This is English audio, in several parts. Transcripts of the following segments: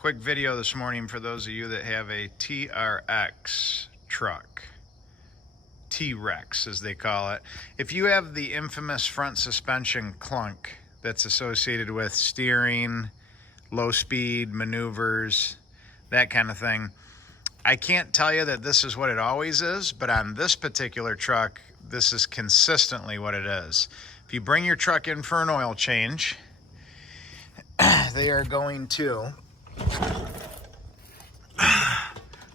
Quick video this morning for those of you that have a TRX truck. T-Rex as they call it. If you have the infamous front suspension clunk that's associated with steering, low speed maneuvers, that kind of thing, I can't tell you that this is what it always is, but on this particular truck, this is consistently what it is. If you bring your truck in for an oil change, they are going to,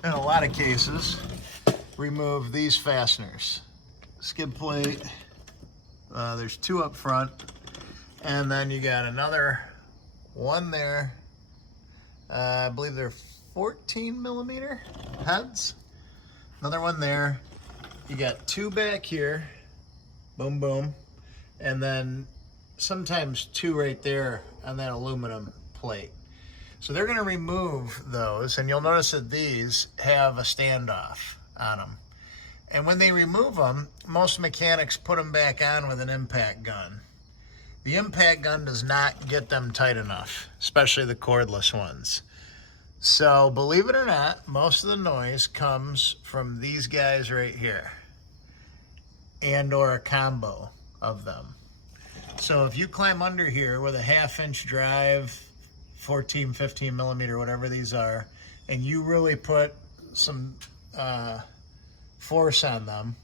in a lot of cases, remove these fasteners. Skid plate, there's two up front, and then you got another one there. I believe they're 14 millimeter heads. Another one there. You got two back here, boom, boom, and then sometimes two right there on that aluminum plate. So they're going to remove those, and you'll notice that these have a standoff on them. And when they remove them, most mechanics put them back on with an impact gun. The impact gun does not get them tight enough, especially the cordless ones. So believe it or not, most of the noise comes from these guys right here, and or a combo of them. So if you climb under here with a 1/2 inch drive, 14, 15 millimeter, whatever these are, and you really put some force on them,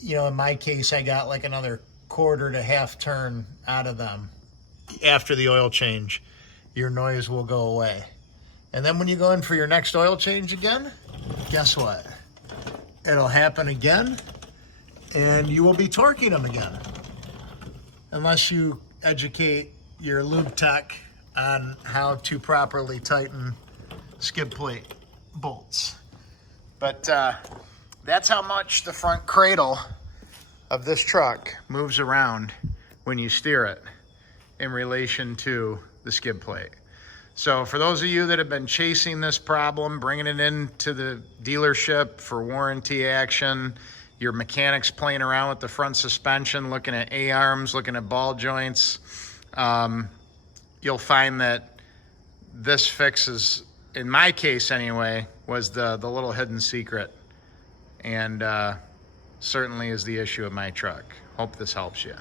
you know, in my case, I got like another 1/4 to 1/2 turn out of them. After the oil change, your noise will go away. And then when you go in for your next oil change again, guess what? It'll happen again, and you will be torquing them again. Unless you educate your lube tech on how to properly tighten skid plate bolts. But that's how much the front cradle of this truck moves around when you steer it in relation to the skid plate. So for those of you that have been chasing this problem, bringing it into the dealership for warranty action, your mechanics playing around with the front suspension, looking at A-arms, looking at ball joints, you'll find that this fix is, in my case anyway, was the little hidden secret, and certainly is the issue of my truck. Hope this helps you.